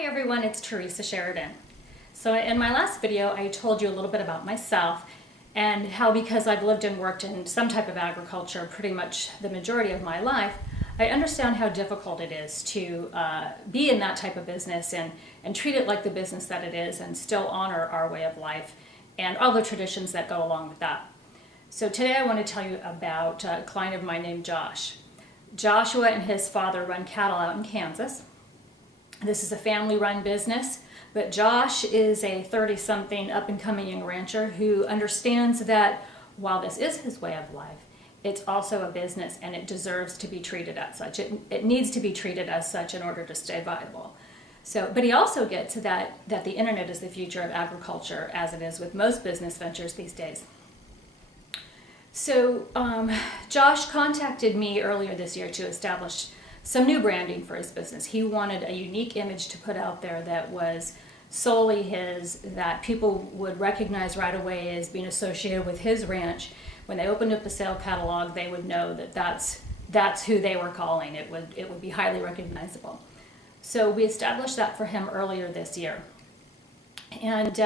Hi everyone, it's Teresa Sheridan. So in my last video I told you a little bit about myself and how, because I've lived and worked in some type of agriculture pretty much the majority of my life, I understand how difficult it is to be in that type of business and treat it like the business that it is and still honor our way of life and all the traditions that go along with that. So today I want to tell you about a client of mine named Josh. Joshua and his father run cattle out in Kansas. This is a family-run business, but Josh is a 30-something up-and-coming young rancher who understands that while this is his way of life, it's also a business and it deserves to be treated as such. It needs to be treated as such in order to stay viable. But he also gets that the internet is the future of agriculture, as it is with most business ventures these days. So Josh contacted me earlier this year to establish some new branding for his business. He wanted a unique image to put out there that was solely his, that people would recognize right away as being associated with his ranch. When they opened up the sale catalog, they would know that that's who they were calling. It would be highly recognizable. So we established that for him earlier this year. And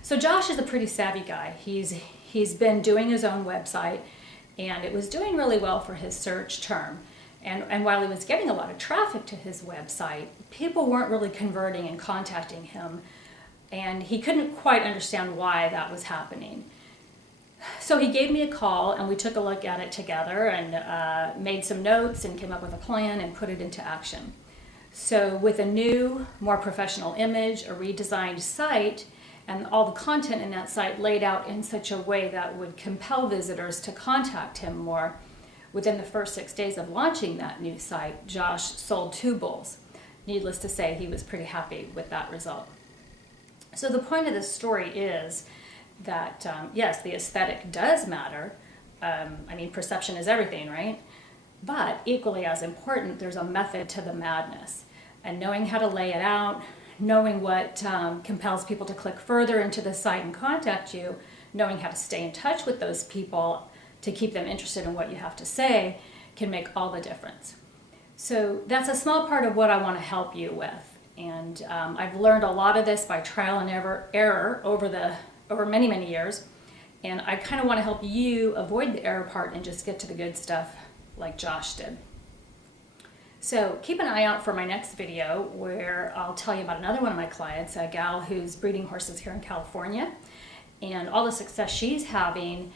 so Josh is a pretty savvy guy. He's been doing his own website, and it was doing really well for his search term. And while he was getting a lot of traffic to his website, people weren't really converting and contacting him, and he couldn't quite understand why that was happening. So he gave me a call, and we took a look at it together and made some notes and came up with a plan and put it into action. So with a new, more professional image, a redesigned site, and all the content in that site laid out in such a way that would compel visitors to contact him more, within the first 6 days of launching that new site, Josh sold 2 bulls. Needless to say, he was pretty happy with that result. So the point of this story is that, yes, the aesthetic does matter. I mean, perception is everything, right? But equally as important, there's a method to the madness. And knowing how to lay it out, knowing what compels people to click further into the site and contact you, knowing how to stay in touch with those people to keep them interested in what you have to say, can make all the difference. So that's a small part of what I want to help you with. And I've learned a lot of this by trial and error over many, many years. And I kind of want to help you avoid the error part and just get to the good stuff like Josh did. So keep an eye out for my next video, where I'll tell you about another one of my clients, a gal who's breeding horses here in California, and all the success she's having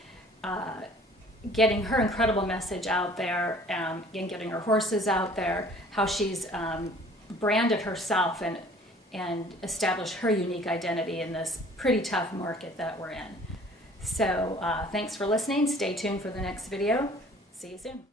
getting her incredible message out there, and getting her horses out there, how she's branded herself and established her unique identity in this pretty tough market that we're in. So thanks for listening. Stay tuned for the next video. See you soon.